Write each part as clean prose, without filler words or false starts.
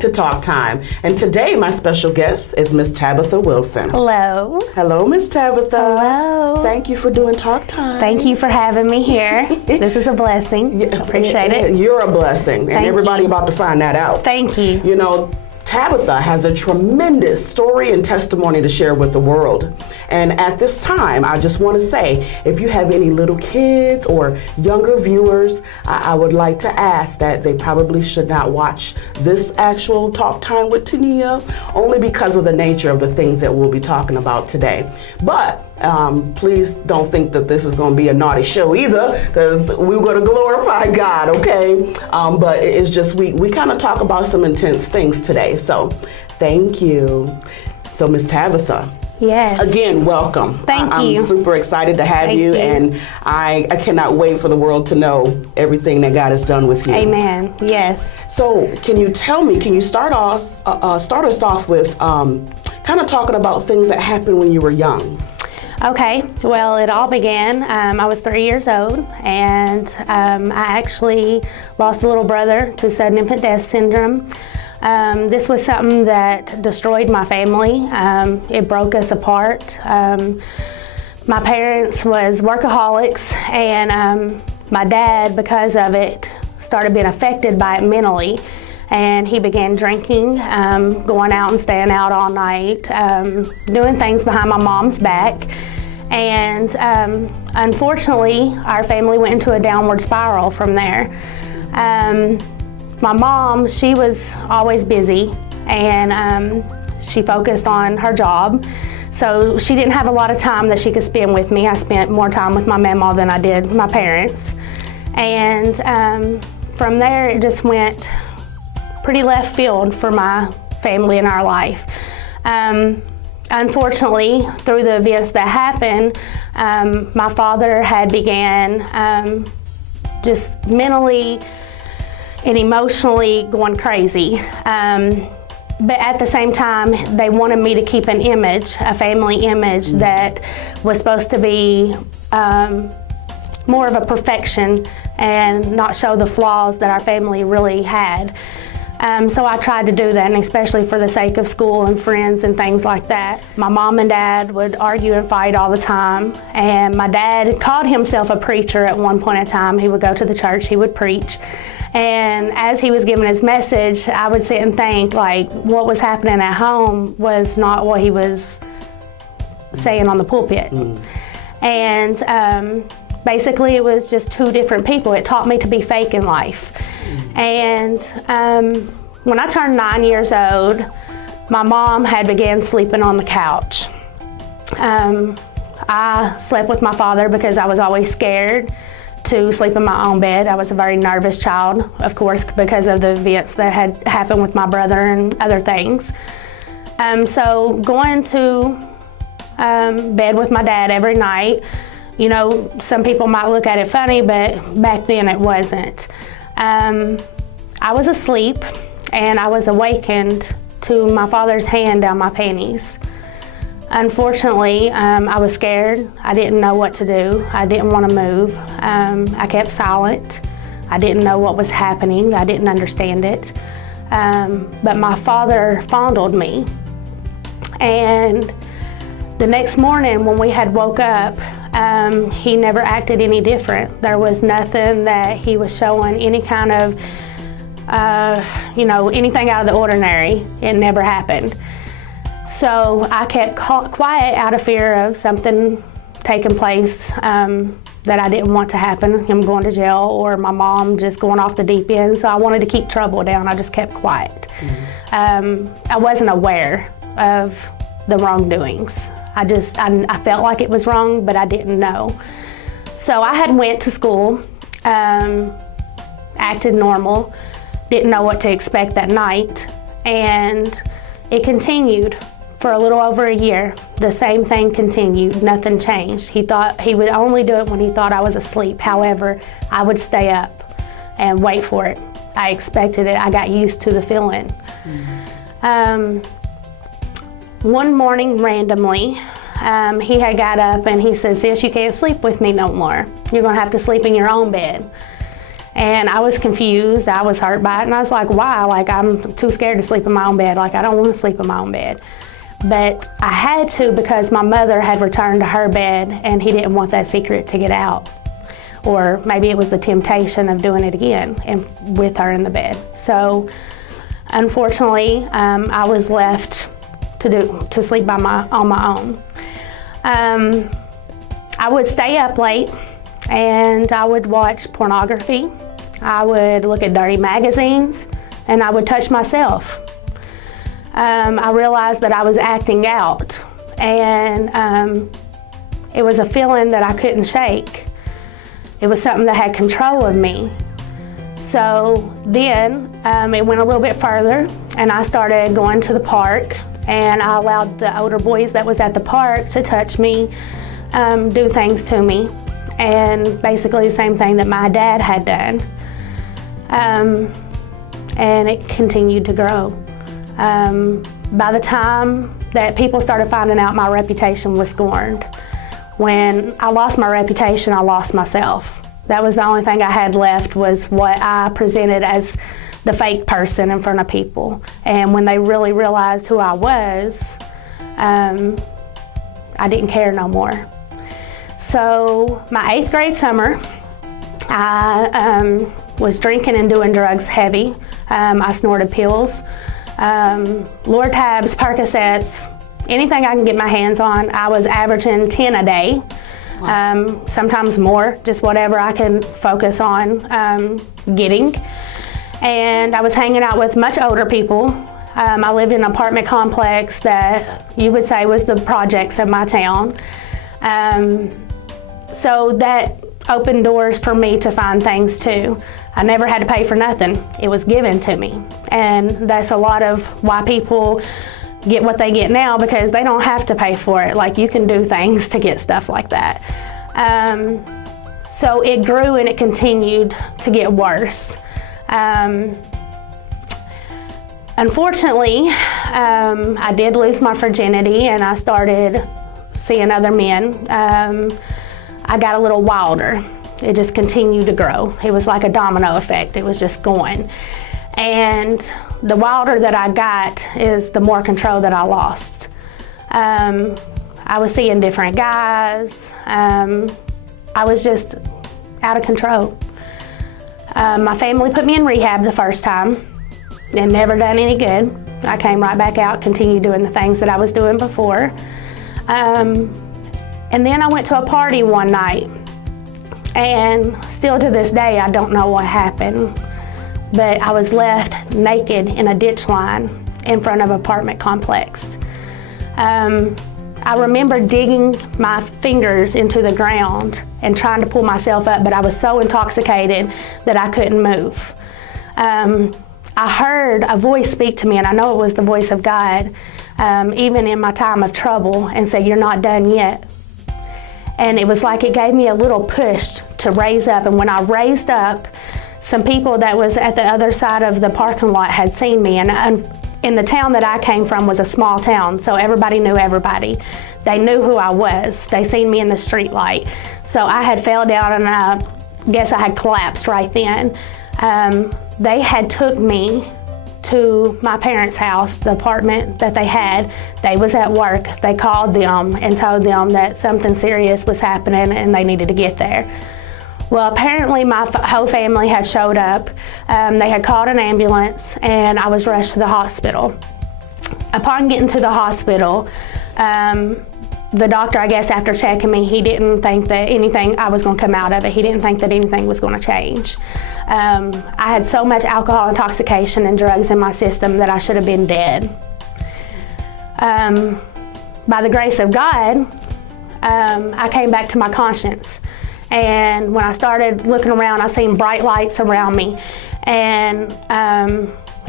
back to Talk Time. And today my special guest is Miss Tabatha Wilson. Hello. Hello, Miss Tabatha. Hello. Thank you for doing Talk Time. Thank you for having me here. This is a blessing. Appreciate it. You're a blessing. And everybody about to find that out. Thank you. You know, Tabatha has a tremendous story and testimony to share with the world. And at this time, I just want to say, if you have any little kids or younger viewers, I would like to ask that they probably should not watch this actual Talk Time with Tennia, only because of the nature of the things that we'll be talking about today. But please don't think that this is going to be a naughty show either, because we're going to glorify God, okay? But it's just, we kind of talk about some intense things today. So thank you. So Miss Tabatha. Yes. Again, welcome. Thank you. I'm super excited to have you, and I cannot wait for the world to know everything that God has done with you. Amen. Yes. So can you tell me, can you start us off with kind of talking about things that happened when you were young? Okay, well, it all began, I was 3 years old, and I actually lost a little brother to sudden infant death syndrome. This was something that destroyed my family. It broke us apart. My parents was workaholics, and my dad, because of it, started being affected by it mentally. And he began drinking, going out and staying out all night, doing things behind my mom's back. And unfortunately, our family went into a downward spiral from there. My mom, she was always busy, and she focused on her job. So she didn't have a lot of time that she could spend with me. I spent more time with my mama than I did my parents. And from there, it just went pretty left field for my family and our life. Unfortunately, through the events that happened, my father had began just mentally and emotionally going crazy. But at the same time, they wanted me to keep an image, a family image that was supposed to be more of a perfection and not show the flaws that our family really had. So I tried to do that, and especially for the sake of school and friends and things like that. My mom and dad would argue and fight all the time, and my dad called himself a preacher at one point in time. He would go to the church, he would preach, and as he was giving his message, I would sit and think, like, what was happening at home was not what he was saying on the pulpit. And basically it was just two different people. It taught me to be fake in life. And when I turned 9 years old, my mom had began sleeping on the couch. I slept with my father because I was always scared to sleep in my own bed. I was a very nervous child, of course, because of the events that had happened with my brother and other things. So going to bed with my dad every night, you know, some people might look at it funny, but back then it wasn't. I was asleep, and I was awakened to my father's hand down my panties. Unfortunately, I was scared. I didn't know what to do. I didn't want to move. I kept silent. I didn't know what was happening. I didn't understand it. But my father fondled me. And the next morning when we had woke up, he never acted any different. There was nothing that he was showing any kind of, you know, anything out of the ordinary. It never happened. So I kept quiet out of fear of something taking place that I didn't want to happen, him going to jail or my mom just going off the deep end. So I wanted to keep trouble down. I just kept quiet. I wasn't aware of the wrongdoings. I felt like it was wrong, but I didn't know. So I had went to school, acted normal, didn't know what to expect that night, and it continued for a little over a year. The same thing continued, nothing changed. He thought he would only do it when he thought I was asleep. However, I would stay up and wait for it. I expected it. I got used to the feeling. One morning, randomly, he had got up and he said, "Sis, you can't sleep with me no more. You're gonna have to sleep in your own bed." And I was confused, I was hurt by it, and I was like, why? Like, I'm too scared to sleep in my own bed. Like, I don't want to sleep in my own bed. But I had to because my mother had returned to her bed and he didn't want that secret to get out. Or maybe it was the temptation of doing it again and with her in the bed. So unfortunately, I was left to sleep on my own. I would stay up late and I would watch pornography. I would look at dirty magazines and I would touch myself. I realized that I was acting out and it was a feeling that I couldn't shake. It was something that had control of me. So then it went a little bit further and I started going to the park and I allowed the older boys that was at the park to touch me, do things to me, and basically the same thing that my dad had done. And it continued to grow. By the time that people started finding out, my reputation was scorned. When I lost my reputation, I lost myself. That was the only thing I had left, was what I presented as the fake person in front of people. And when they really realized who I was, I didn't care no more. So my 8th grade summer, I was drinking and doing drugs heavy. I snorted pills, Lortabs, Percocets, anything I can get my hands on. I was averaging 10 a day, sometimes more, just whatever I can focus on getting. And I was hanging out with much older people. I lived in an apartment complex that you would say was the projects of my town. So that opened doors for me to find things too. I never had to pay for nothing. It was given to me. And that's a lot of why people get what they get now, because they don't have to pay for it. Like, you can do things to get stuff like that. So it grew and it continued to get worse. Unfortunately, I did lose my virginity and I started seeing other men. I got a little wilder. It just continued to grow. It was like a domino effect. It was just going. And the wilder that I got is the more control that I lost. I was seeing different guys. I was just out of control. My family put me in rehab the first time. It never done any good. I came right back out, continued doing the things that I was doing before. And then I went to a party one night, and still to this day, I don't know what happened, but I was left naked in a ditch line in front of an apartment complex. I remember digging my fingers into the ground and trying to pull myself up, but I was so intoxicated that I couldn't move. I heard a voice speak to me, and I know it was the voice of God, even in my time of trouble, and say, "You're not done yet." And it was like it gave me a little push to raise up. And when I raised up, some people that was at the other side of the parking lot had seen me. And in the town that I came from was a small town, so everybody knew everybody. They knew who I was. They seen me in the street light. So I had fell down and I guess I had collapsed right then. They had took me to my parents' house, the apartment that they had. They was at work. They called them and told them that something serious was happening and they needed to get there. Well, apparently my whole family had showed up. They had called an ambulance and I was rushed to the hospital. Upon getting to the hospital, the doctor, I guess after checking me, he didn't think that I was going to come out of it. He didn't think that anything was going to change. I had so much alcohol intoxication and drugs in my system that I should have been dead. By the grace of God, I came back to my conscience. And when I started looking around, I seen bright lights around me. And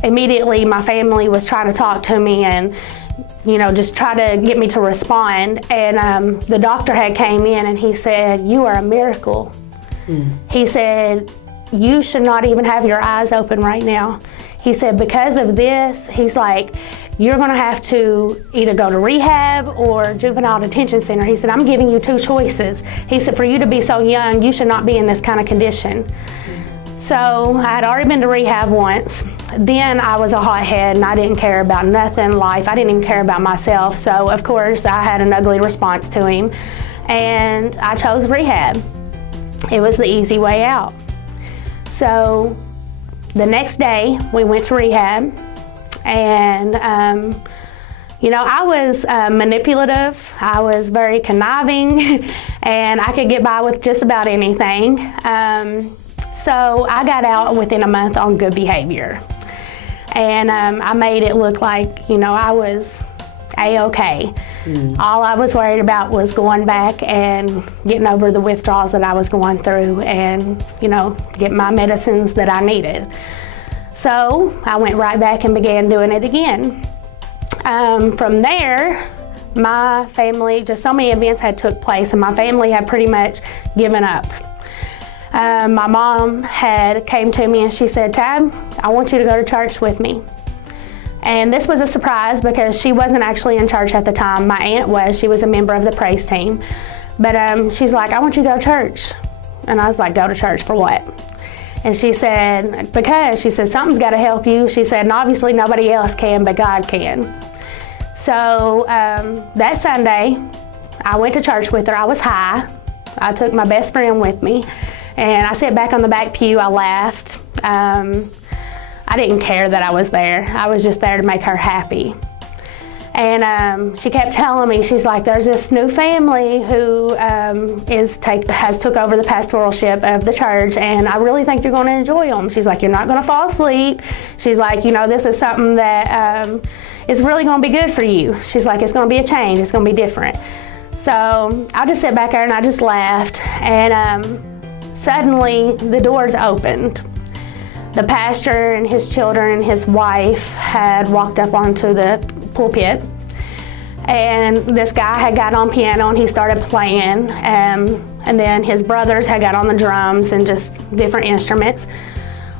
immediately my family was trying to talk to me and just try to get me to respond. And the doctor had came in and he said, "You are a miracle." He said, "You should not even have your eyes open right now." He said, "Because of this," he's like, "you're gonna have to either go to rehab or juvenile detention center." He said, "I'm giving you two choices." He said, "For you to be so young, you should not be in this kind of condition." So I had already been to rehab once. Then I was a hothead and I didn't care about nothing in life. I didn't even care about myself. So of course I had an ugly response to him and I chose rehab. It was the easy way out. So the next day we went to rehab and I was manipulative, I was very conniving, and I could get by with just about anything. So I got out within a month on good behavior. And I made it look like, I was A-okay. All I was worried about was going back and getting over the withdrawals that I was going through and, get my medicines that I needed. So I went right back and began doing it again. From there, my family, just so many events had took place and my family had pretty much given up. My mom came to me and she said, Tab, I want you to go to church with me. And this was a surprise because she wasn't actually in church at the time. My aunt was, she was a member of the praise team. But she's like, I want you to go to church. And I was like, go to church for what? And she said, because, she said, something's got to help you. She said, and obviously nobody else can, but God can. So that Sunday, I went to church with her. I was high. I took my best friend with me. And I sat back on the back pew, I laughed. I didn't care that I was there. I was just there to make her happy. And she kept telling me, she's like, there's this new family who has took over the pastoralship of the church, and I really think you're going to enjoy them. She's like, you're not going to fall asleep. She's like, this is something that is really going to be good for you. She's like, it's going to be a change. It's going to be different. So I just sat back there and I just laughed. And suddenly the doors opened. The pastor and his children and his wife had walked up onto the pulpit, and this guy had got on piano and he started playing, and then his brothers had got on the drums and just different instruments.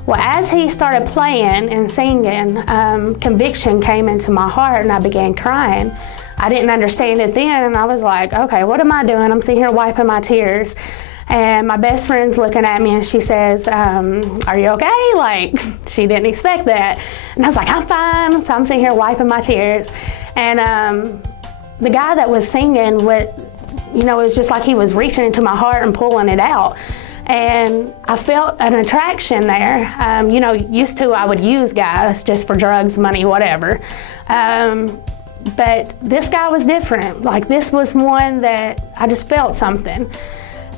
Well, as he started playing and singing, conviction came into my heart and I began crying. I didn't understand it then, and I was like, okay, what am I doing? I'm sitting here wiping my tears. And my best friend's looking at me and she says, are you okay? Like, she didn't expect that. And I was like, I'm fine. So I'm sitting here wiping my tears. And the guy that was singing, it was just like he was reaching into my heart and pulling it out. And I felt an attraction there. Used to I would use guys just for drugs, money, whatever. But this guy was different. Like, this was one that I just felt something.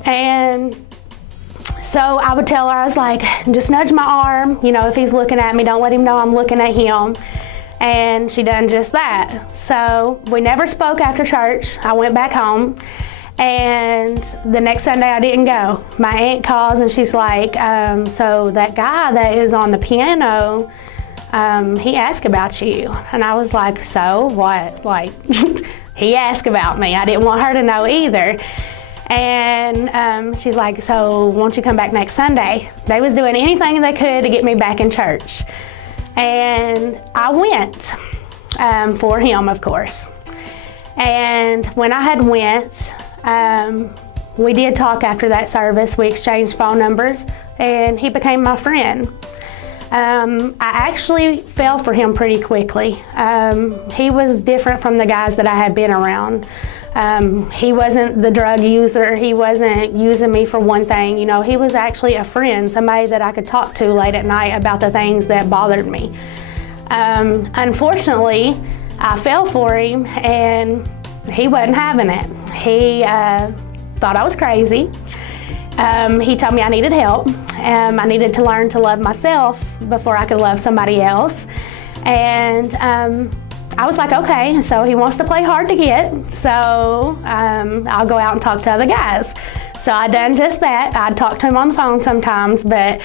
And so I would tell her, I was like, just nudge my arm. If he's looking at me, don't let him know I'm looking at him. And she done just that. So we never spoke after church. I went back home. And the next Sunday I didn't go. My aunt calls and she's like, so that guy that is on the piano, he asked about you. And I was like, so what? Like, he asked about me. I didn't want her to know either. And she's like, so won't you come back next Sunday? They was doing anything they could to get me back in church. And I went for him, of course. And when I had went, we did talk after that service. We exchanged phone numbers and he became my friend. I actually fell for him pretty quickly. He was different from the guys that I had been around. He wasn't the drug user. He wasn't using me for one thing. He was actually a friend, somebody that I could talk to late at night about the things that bothered me. Unfortunately, I fell for him and he wasn't having it. He thought I was crazy. He told me I needed help. I needed to learn to love myself before I could love somebody else. And I was like, okay, so he wants to play hard to get, so I'll go out and talk to other guys. So I done just that. I'd talk to him on the phone sometimes, but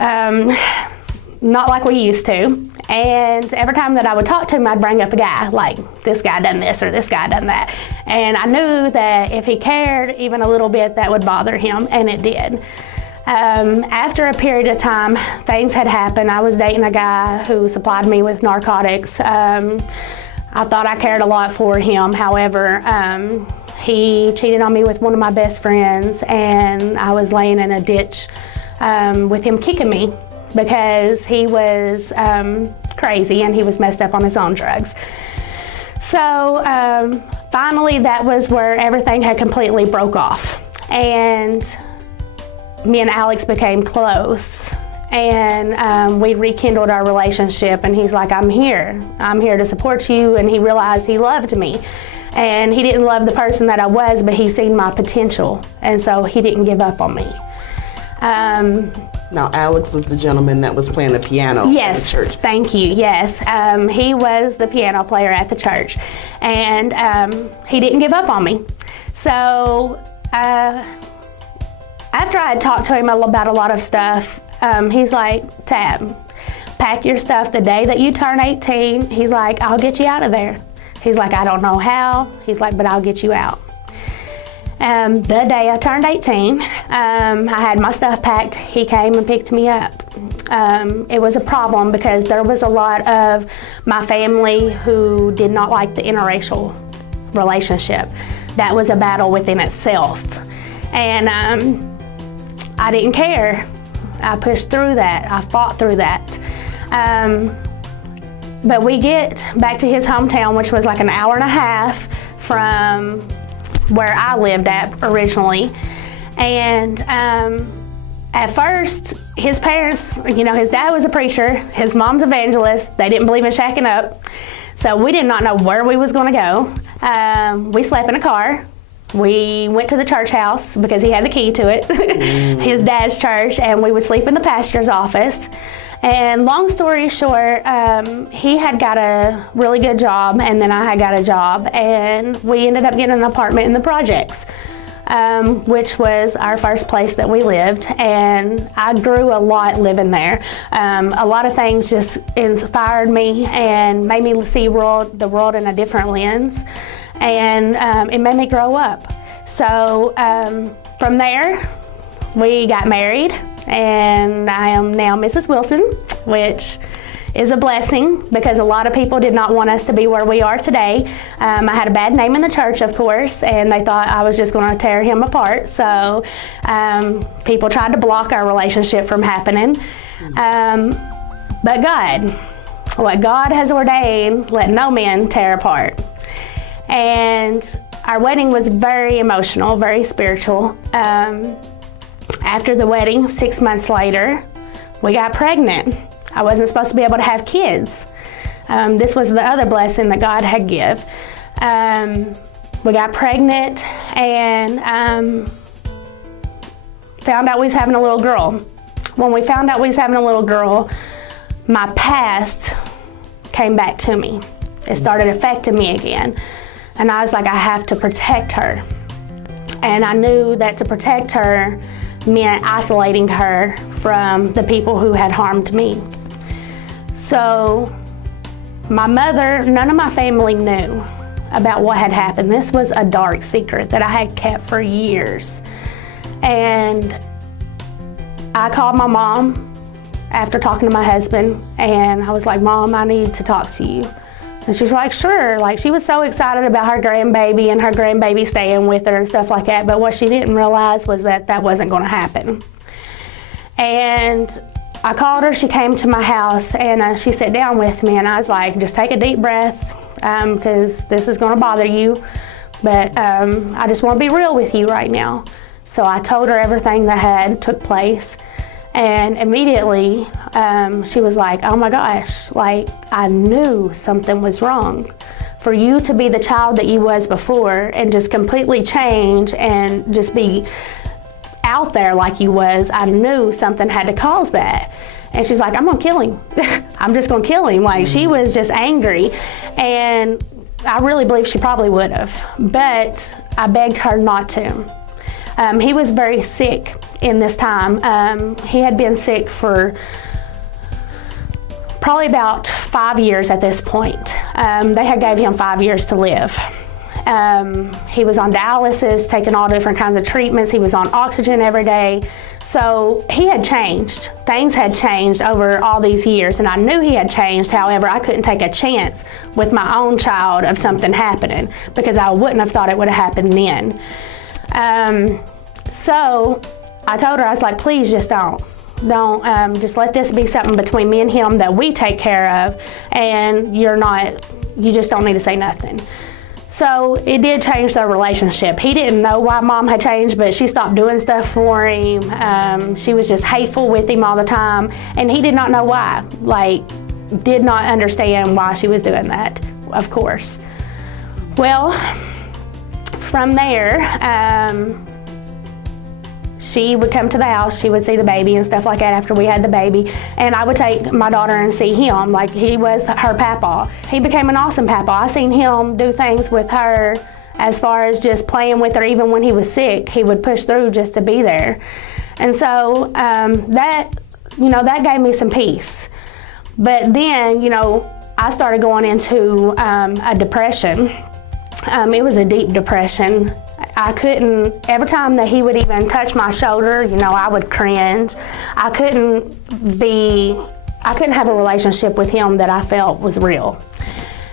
not like we used to. And every time that I would talk to him, I'd bring up a guy, like, this guy done this or this guy done that. And I knew that if he cared even a little bit, that would bother him, and it did. After a period of time, things had happened. I was dating a guy who supplied me with narcotics. I thought I cared a lot for him. However, he cheated on me with one of my best friends, and I was laying in a ditch with him kicking me because he was crazy and he was messed up on his own drugs. So finally, that was where everything had completely broke off. And me and Alex became close. And we rekindled our relationship, and he's like, I'm here to support you. And he realized he loved me. And he didn't love the person that I was, but he seen my potential. And so he didn't give up on me. Now, Alex is the gentleman that was playing the piano at the church. Thank you, yes. He was the piano player at the church. And he didn't give up on me. So after I had talked to him about a lot of stuff, he's like, Tab, pack your stuff the day that you turn 18. He's like, I'll get you out of there. He's like, I don't know how. He's like, but I'll get you out. The day I turned 18, I had my stuff packed. He came and picked me up. It was a problem because there was a lot of my family who did not like the interracial relationship. That was a battle within itself. And I didn't care. I pushed through that. I fought through that. But we get back to his hometown, which was like an hour and a half from where I lived at originally. And at first, his parents, his dad was a preacher, his mom's evangelist. They didn't believe in shacking up. So we did not know where we was gonna go. We slept in a car. We went to the church house because he had the key to it, his dad's church, and we would sleep in the pastor's office. And long story short, he had got a really good job, and then I had got a job, and we ended up getting an apartment in the projects, which was our first place that we lived. And I grew a lot living there. A lot of things just inspired me and made me see the world in a different lens. And it made me grow up. So from there, we got married, and I am now Mrs. Wilson, which is a blessing because a lot of people did not want us to be where we are today. I had a bad name in the church, of course, and they thought I was just going to tear him apart. So people tried to block our relationship from happening. But God, what God has ordained, let no man tear apart. And our wedding was very emotional, very spiritual. After the wedding, 6 months later, we got pregnant. I wasn't supposed to be able to have kids. This was the other blessing that God had give. We got pregnant and found out we was having a little girl. When we found out we was having a little girl, my past came back to me. It started affecting me again. And I was like, I have to protect her. And I knew that to protect her meant isolating her from the people who had harmed me. So my mother, none of my family knew about what had happened. This was a dark secret that I had kept for years. And I called my mom after talking to my husband, and I was like, Mom, I need to talk to you. And she's like, sure. Like, she was so excited about her grandbaby and her grandbaby staying with her and stuff like that. But what she didn't realize was that that wasn't going to happen. And I called her. She came to my house, and she sat down with me. And I was like, just take a deep breath because this is going to bother you. But I just want to be real with you right now. So I told her everything that had took place. And immediately, she was like, oh my gosh, like, I knew something was wrong. For you to be the child that you was before and just completely change and just be out there like you was, I knew something had to cause that. And she's like, I'm gonna kill him. I'm just gonna kill him. Like, she was just angry. And I really believe she probably would have, but I begged her not to. He was very sick in this time. He had been sick for probably about 5 years at this point. They had gave him 5 years to live. He was on dialysis, taking all different kinds of treatments. He was on oxygen every day. So he had changed. Things had changed over all these years, and I knew he had changed. However, I couldn't take a chance with my own child of something happening because I wouldn't have thought it would have happened then. So I told her, I was like, please just don't. Just let this be something between me and him that we take care of, and you just don't need to say nothing. So it did change their relationship. He didn't know why Mom had changed, but she stopped doing stuff for him. She was just hateful with him all the time, and he did not know why. Like, did not understand why she was doing that, of course. Well, from there, she would come to the house, she would see the baby and stuff like that after we had the baby, and I would take my daughter and see him like he was her papa. He became an awesome papa. I seen him do things with her as far as just playing with her. Even when he was sick, he would push through just to be there. And so that gave me some peace. But then, I started going into a depression. It was a deep depression. I couldn't, every time that he would even touch my shoulder, I would cringe. I couldn't have a relationship with him that I felt was real.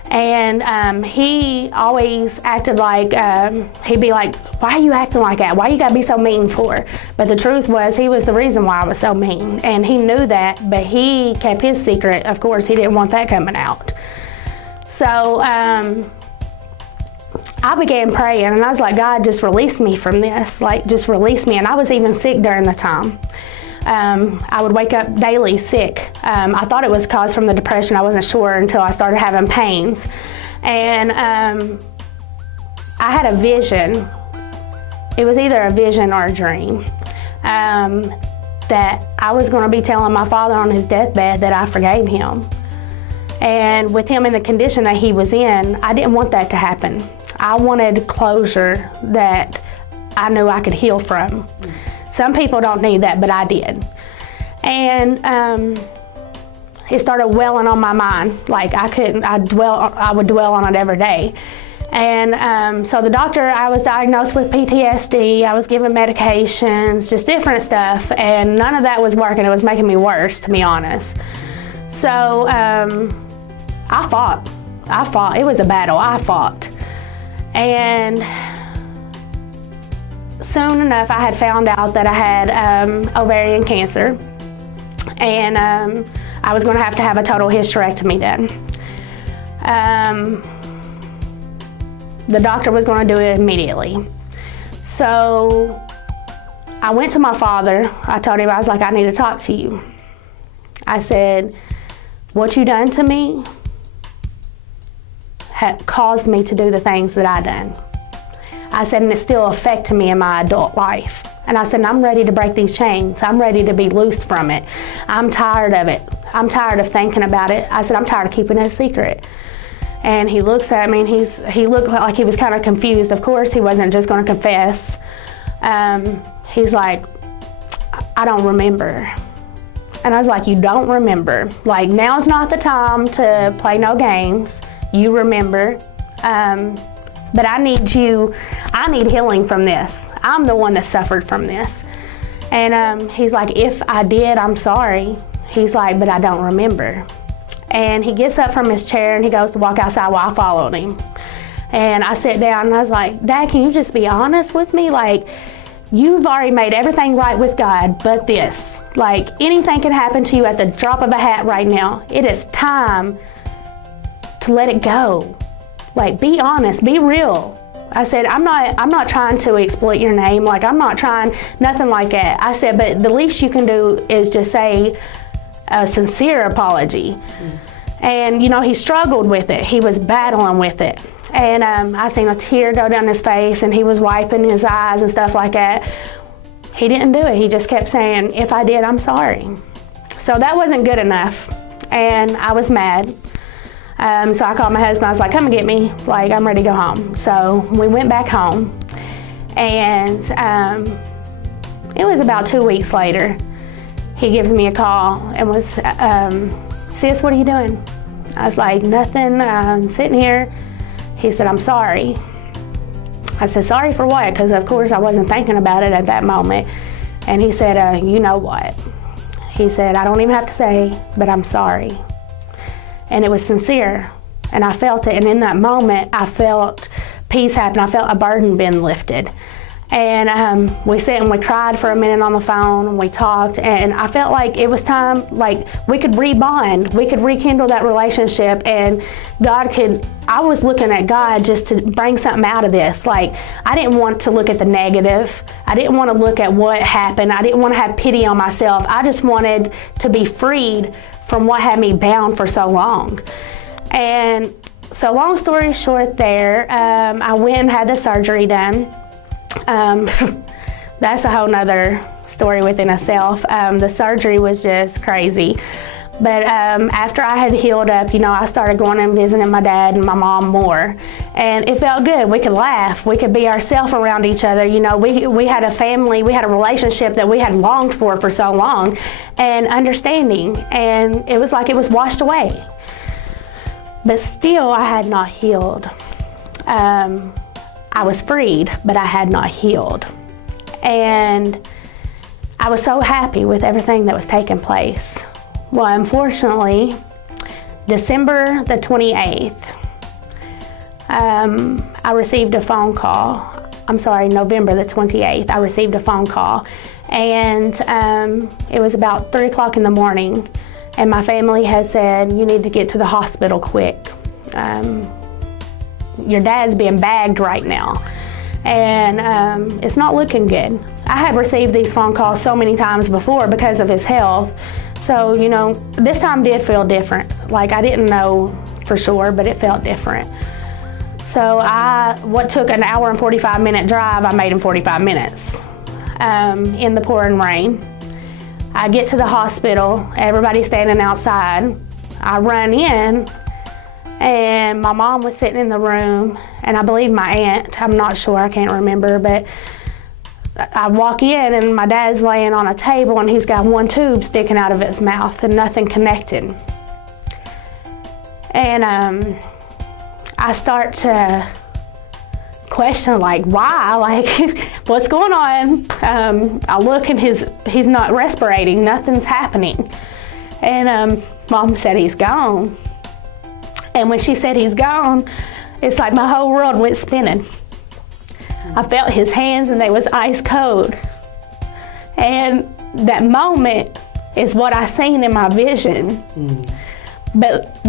And he always acted like, he'd be like, why are you acting like that? Why you gotta be so mean for? But the truth was, he was the reason why I was so mean. And he knew that, but he kept his secret. Of course, he didn't want that coming out. So, I began praying, and I was like, God, just release me from this. Like, just release me. And I was even sick during the time. I would wake up daily sick. I thought it was caused from the depression. I wasn't sure until I started having pains. And I had a vision. It was either a vision or a dream. That I was going to be telling my father on his deathbed that I forgave him. And with him in the condition that he was in, I didn't want that to happen. I wanted closure that I knew I could heal from. Some people don't need that, but I did. And it started welling on my mind. Like, I would dwell on it every day. And so the doctor, I was diagnosed with PTSD. I was given medications, just different stuff, and none of that was working. It was making me worse, to be honest. So I fought. It was a battle. I fought. And soon enough, I had found out that I had ovarian cancer, and I was going to have a total hysterectomy done. The doctor was going to do it immediately. So I went to my father. I told him, I was like, I need to talk to you. I said, what you done to me had caused me to do the things that I done. I said, and it's still affecting me in my adult life. And I said, I'm ready to break these chains. I'm ready to be loosed from it. I'm tired of it. I'm tired of thinking about it. I said, I'm tired of keeping it a secret. And he looks at me, and he looked like he was kind of confused. Of course, he wasn't just going to confess. He's like, I don't remember. And I was like, you don't remember? Like, now's not the time to play no games. You remember. But I need healing from this. I'm the one that suffered from this. And he's like, if I did, I'm sorry. He's like, but I don't remember. And he gets up from his chair and he goes to walk outside while I followed him. And I sat down and I was like, Dad, can you just be honest with me? Like, you've already made everything right with God, but this. Like, anything can happen to you at the drop of a hat right now. It is time to let it go. Like, be honest, be real. I said, I'm not trying to exploit your name. Like, I'm not trying, nothing like that. I said, but the least you can do is just say a sincere apology. And, he struggled with it. He was battling with it. And I seen a tear go down his face, and he was wiping his eyes and stuff like that. He didn't do it. He just kept saying, if I did, I'm sorry. So that wasn't good enough. And I was mad. So I called my husband. I was like, come and get me. Like, I'm ready to go home. So we went back home. And it was about 2 weeks later. He gives me a call and was, sis, what are you doing? I was like, nothing, I'm sitting here. He said, I'm sorry. I said, sorry for what? Because of course I wasn't thinking about it at that moment. And he said, you know what? He said, I don't even have to say, but I'm sorry. And it was sincere. And I felt it. And in that moment, I felt peace happen. I felt a burden being lifted. And we sat and we cried for a minute on the phone, and we talked, and I felt like it was time, like we could rebond, we could rekindle that relationship, and I was looking at God just to bring something out of this. Like, I didn't want to look at the negative. I didn't want to look at what happened. I didn't want to have pity on myself. I just wanted to be freed from what had me bound for so long. And so long story short there, I went and had the surgery done. That's a whole nother story within itself. The surgery was just crazy. But after I had healed up, I started going and visiting my dad and my mom more. And it felt good. We could laugh. We could be ourselves around each other. We had a family, we had a relationship that we had longed for so long, and understanding. And it was like it was washed away. But still, I had not healed. I was freed, but I had not healed. And I was so happy with everything that was taking place. Well, unfortunately, December the 28th, I received a phone call. I'm sorry, November the 28th, I received a phone call. And it was about 3 o'clock in the morning, and my family had said, you need to get to the hospital quick. Your dad's being bagged right now, and it's not looking good. I had received these phone calls so many times before because of his health. So, this time did feel different. Like, I didn't know for sure, but it felt different. So what took an hour and 45-minute drive, I made in 45 minutes in the pouring rain. I get to the hospital, everybody's standing outside. I run in, and my mom was sitting in the room, and I believe my aunt, I'm not sure, I can't remember, but I walk in, and my dad's laying on a table, and he's got one tube sticking out of his mouth and nothing connected. And I start to question, like, why? Like, what's going on? I look, and he's not respirating. Nothing's happening. And Mom said he's gone. And when she said he's gone, it's like my whole world went spinning. I felt his hands, and they was ice cold. And that moment is what I seen in my vision. But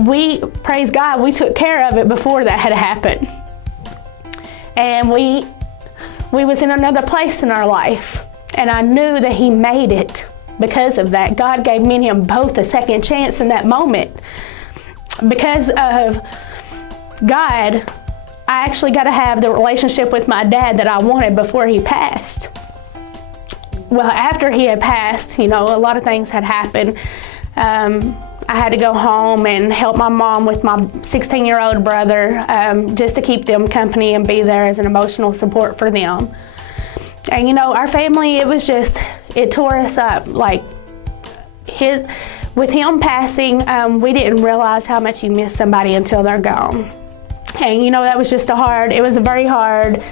praise God, we took care of it before that had happened. And we was in another place in our life. And I knew that he made it because of that. God gave me and him both a second chance in that moment. Because of God, I actually got to have the relationship with my dad that I wanted before he passed. Well, after he had passed, a lot of things had happened. I had to go home and help my mom with my 16-year-old brother, just to keep them company and be there as an emotional support for them. And our family, it tore us up. Like, with him passing, we didn't realize how much you miss somebody until they're gone. And that was it was a very hard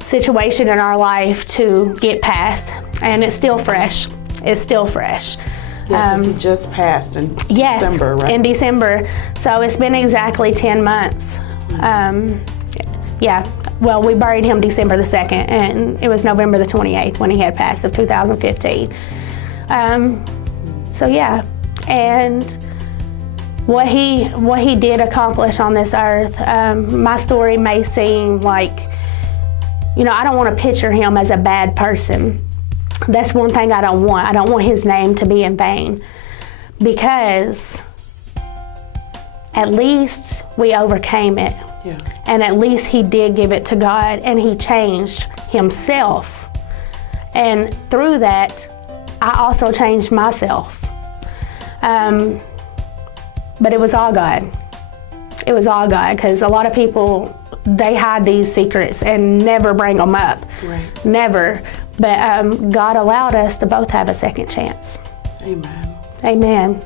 situation in our life to get past, and it's still fresh. It's still fresh. Yeah, 'cause he just passed in December, right? In December. So it's been exactly 10 months. Well, we buried him December the 2nd, and it was November the 28th when he had passed of 2015. And what he did accomplish on this earth, my story may seem like, I don't want to picture him as a bad person. That's one thing I don't want. I don't want his name to be in vain, because at least we overcame it. Yeah. And at least he did give it to God, and he changed himself. And through that, I also changed myself. But it was all God. It was all God, because a lot of people, they hide these secrets and never bring them up. Right. Never. But God allowed us to both have a second chance. Amen. Amen.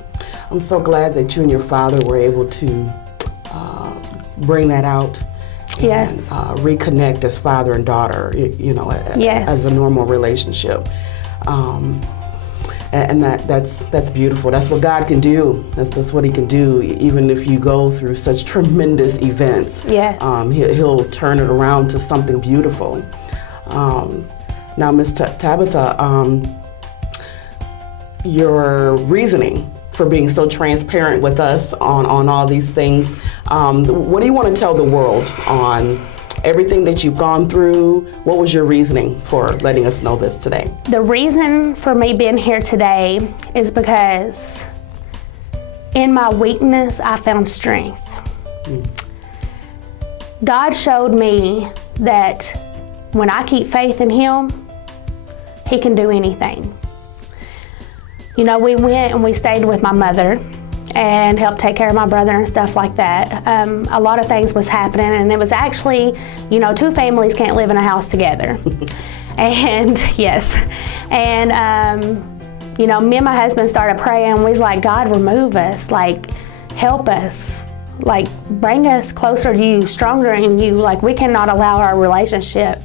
I'm so glad that you and your father were able to bring that out. Yes. And reconnect as father and daughter, Yes. as a normal relationship. And that's beautiful. That's what God can do. That's what he can do, even if you go through such tremendous events. Yes. He'll turn it around to something beautiful. Now, Ms. Tabatha, your reasoning for being so transparent with us on all these things, what do you want to tell the world on everything that you've gone through? What was your reasoning for letting us know this today? The reason for me being here today is because in my weakness, I found strength. God showed me that when I keep faith in Him, He can do anything. You know, we went and we stayed with my mother and helped take care of my brother and stuff like that. A lot of things was happening, and it was actually, you know, two families can't live in a house together. And yes, and you know, me and my husband started praying. We was like, God, remove us, like, help us, like, bring us closer to you, stronger in you. Like, we cannot allow our relationship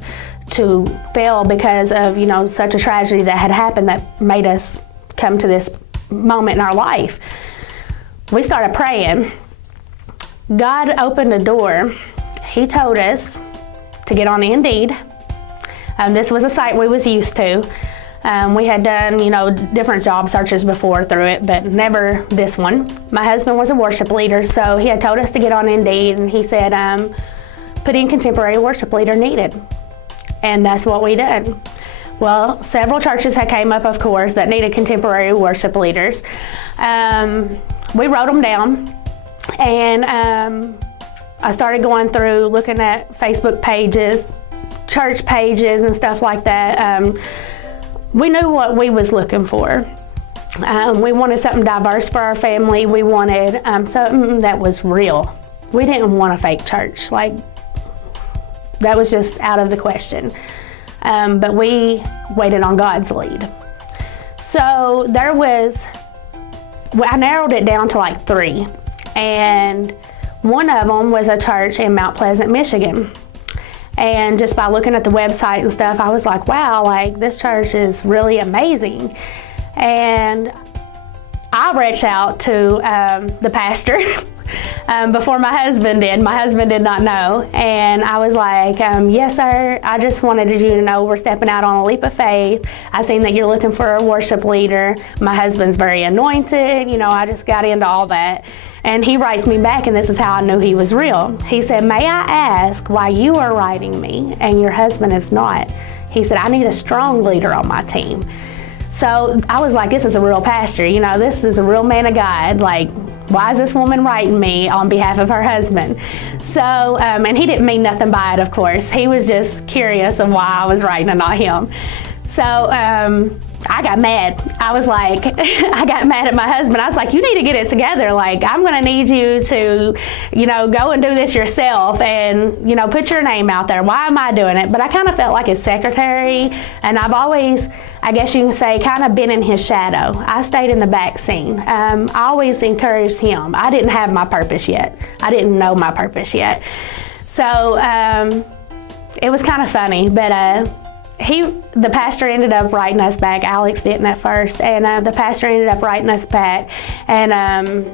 to fail because of, you know, such a tragedy that had happened that made us come to this moment in our life. We started praying. God opened a door. He told us to get on Indeed. This was a site we was used to. We had done, you know, different job searches before through it, but never this one. My husband was a worship leader, so he had told us to get on Indeed, and he said, put in contemporary worship leader needed. And that's what we did. Well, several churches had came up, of course, that needed contemporary worship leaders. We wrote them down, and I started going through looking at Facebook pages, church pages, and stuff like that. We knew what we was looking for. We wanted something diverse for our family. We wanted something that was real. We didn't want a fake church. Like, that was just out of the question. But we waited on God's lead. So I narrowed it down to like 3. And one of them was a church in Mount Pleasant, Michigan. And just by looking at the website and stuff, I was like, wow, like, this church is really amazing. And I reached out to the pastor before my husband did. My husband did not know. And I was like, yes, sir, I just wanted you to know we're stepping out on a leap of faith. I seen that you're looking for a worship leader. My husband's very anointed. You know, I just got into all that. And he writes me back, and this is how I knew he was real. He said, may I ask why you are writing me and your husband is not? He said, I need a strong leader on my team. So I was like, this is a real pastor. You know, this is a real man of God. Like, why is this woman writing me on behalf of her husband? So, and he didn't mean nothing by it, of course. He was just curious of why I was writing and not him. So, I got mad. I was like, I got mad at my husband. I was like, you need to get it together. Like, I'm going to need you to, you know, go and do this yourself and, you know, put your name out there. Why am I doing it? But I kind of felt like his secretary, and I've always, I guess you can say, kind of been in his shadow. I stayed in the back scene. I always encouraged him. I didn't have my purpose yet. I didn't know my purpose yet. So it was kind of funny, but the pastor ended up writing us back. Alex didn't at first, and the pastor ended up writing us back, and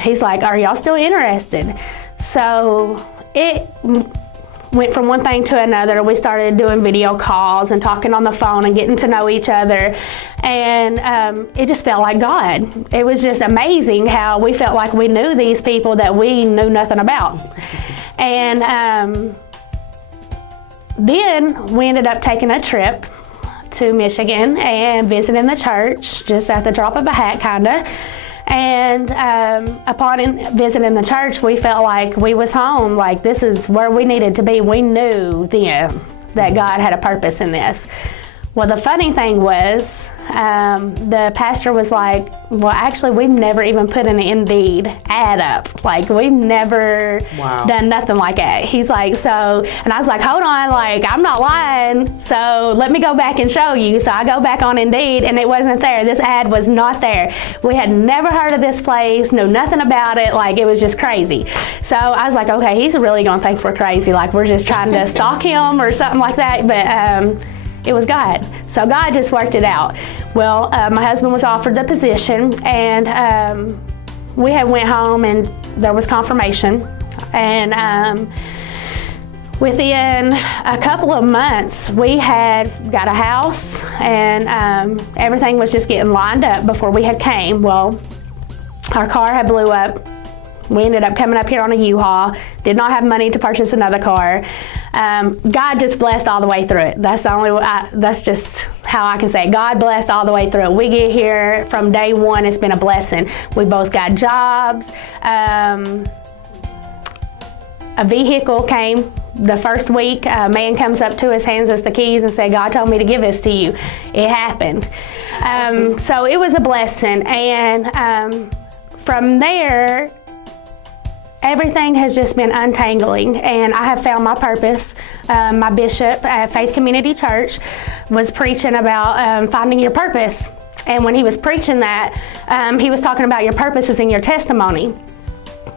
he's like, are y'all still interested? So it went from one thing to another. We started doing video calls and talking on the phone and getting to know each other, and it just felt like God. It was just amazing how we felt like we knew these people that we knew nothing about. And then we ended up taking a trip to Michigan and visiting the church just at the drop of a hat, kind of. And upon visiting the church, we felt like we was home, like this is where we needed to be. We knew then that God had a purpose in this. Well, the funny thing was, the pastor was like, well, actually, we've never even put an Indeed ad up. Like, we've never done nothing like that. He's like, so, and I was like, hold on, like, I'm not lying. So let me go back and show you. So I go back on Indeed, and it wasn't there. This ad was not there. We had never heard of this place, knew nothing about it. Like, it was just crazy. So I was like, okay, he's really going to think we're crazy. Like, we're just trying to stalk him or something like that. But it was God. So God just worked it out. Well, my husband was offered the position, and we had went home, and there was confirmation. And Within a couple of months, we had got a house, and everything was just getting lined up before we had came. Well, our car had blew up. We ended up coming up here on a U-Haul. Did not have money to purchase another car. God just blessed all the way through it. That's the only. That's just how I can say it. God blessed all the way through it. We get here from day one. It's been a blessing. We both got jobs. A vehicle came the first week. A man comes up to us, hands us the keys, and said, "God told me to give this to you." It happened. So it was a blessing, and from there, everything has just been untangling, and I have found my purpose. My bishop at Faith Community Church was preaching about finding your purpose, and when he was preaching that, he was talking about your purpose is in your testimony.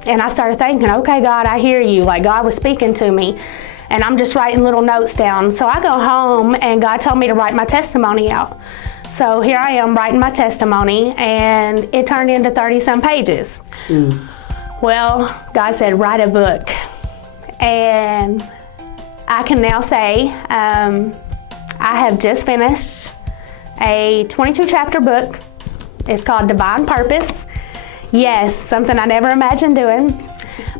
And I started thinking, okay, God, I hear you. Like, God was speaking to me, and I'm just writing little notes down. So I go home, and God told me to write my testimony out. So here I am writing my testimony, and it turned into 30-some pages. Well, God said, write a book. And I can now say I have just finished a 22-chapter book. It's called Divine Purpose. Yes, something I never imagined doing.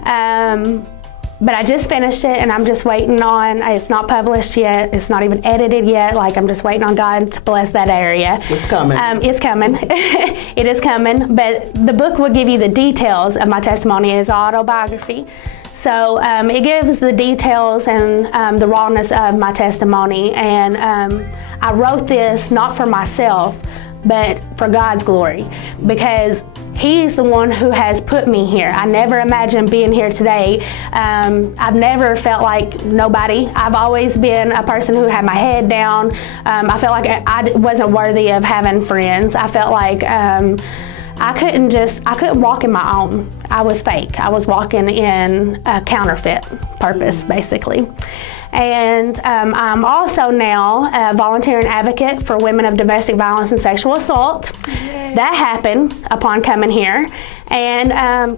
But I just finished it, and I'm just waiting on, it's not published yet. It's not even edited yet. Like, I'm just waiting on God to bless that area. It's coming. It's coming. It is coming. But the book will give you the details of my testimony. It's autobiography. So it gives the details and the rawness of my testimony. And I wrote this not for myself, but for God's glory, because He's the one who has put me here. I never imagined being here today. I've never felt like nobody. I've always been a person who had my head down. I felt like I wasn't worthy of having friends. I felt like I couldn't walk in my own. I was fake. I was walking in a counterfeit purpose, basically. And I'm also now a volunteer and advocate for women of domestic violence and sexual assault. That happened upon coming here. And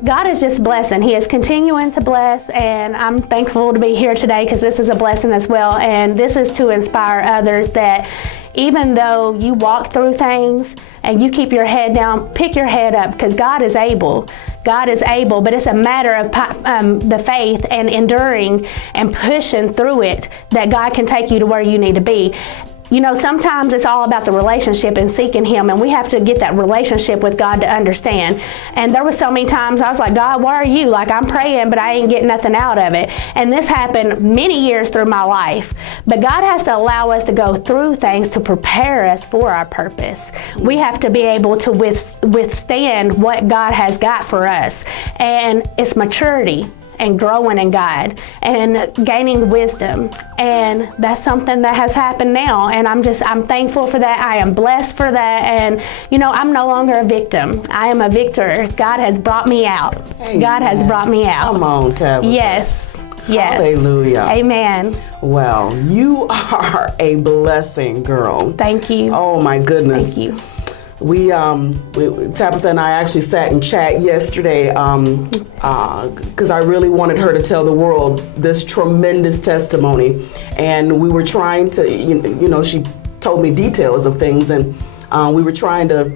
God is just blessing. He is continuing to bless, and I'm thankful to be here today because this is a blessing as well. And this is to inspire others that even though you walk through things and you keep your head down, pick your head up, because God is able. God is able, but it's a matter of the faith and enduring and pushing through it that God can take you to where you need to be. You know, sometimes it's all about the relationship and seeking Him, and we have to get that relationship with God to understand. And there were so many times I was like, God, where are you? Like, I'm praying, but I ain't getting nothing out of it. And this happened many years through my life. But God has to allow us to go through things to prepare us for our purpose. We have to be able to withstand what God has got for us. And it's maturity and growing in God and gaining wisdom. And that's something that has happened now. And I'm thankful for that. I am blessed for that. And, you know, I'm no longer a victim. I am a victor. God has brought me out. Amen. God has brought me out. Come on, Tabatha. Yes. Yes. Hallelujah. Amen. Well, you are a blessing, girl. Thank you. Oh, my goodness. Thank you. Tabatha and I actually sat and chat yesterday because I really wanted her to tell the world this tremendous testimony, and we were trying to, you know, she told me details of things, and we were trying to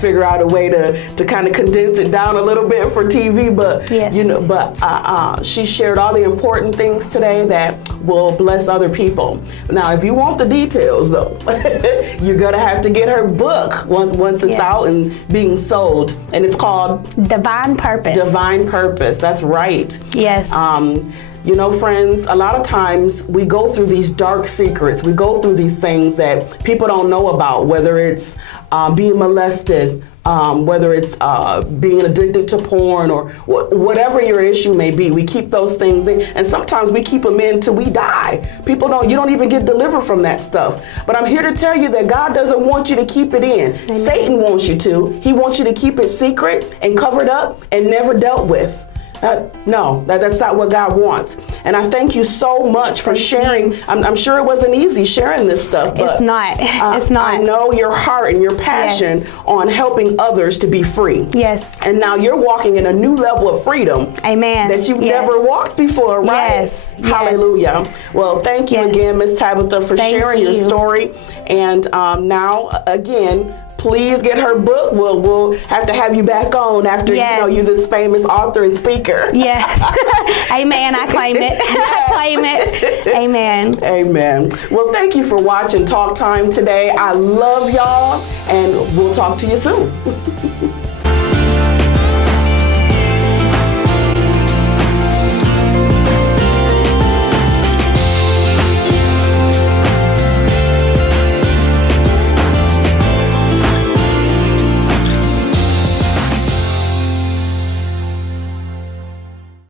figure out a way to kind of condense it down a little bit for TV, but yes. you know, she shared all the important things today that will bless other people. Now, if you want the details, though, you're gonna have to get her book once it's yes. out and being sold, and it's called Divine Purpose. Divine Purpose. That's right. Yes. You know, friends, a lot of times we go through these dark secrets. We go through these things that people don't know about, whether it's being molested, whether it's being addicted to porn, or whatever your issue may be. We keep those things in, and sometimes we keep them in till we die. You don't even get delivered from that stuff. But I'm here to tell you that God doesn't want you to keep it in. Amen. Satan wants you to. He wants you to keep it secret and covered up and never dealt with. That's not what God wants. And I thank you so much for sharing. I'm sure it wasn't easy sharing this stuff, but It's not. It's not. I know your heart and your passion on helping others to be free. Yes. And now you're walking in a new level of freedom. Amen. That you've Yes. never walked before, right? Yes. Hallelujah. Well, thank you Yes. again, Miss Tabatha, for Thank sharing your you. story. And now, again, please get her book. We'll have to have you back on after you're this famous author and speaker. Yes. Amen. I claim it. I claim it. Amen. Amen. Well, thank you for watching Talk Time today. I love y'all, and we'll talk to you soon.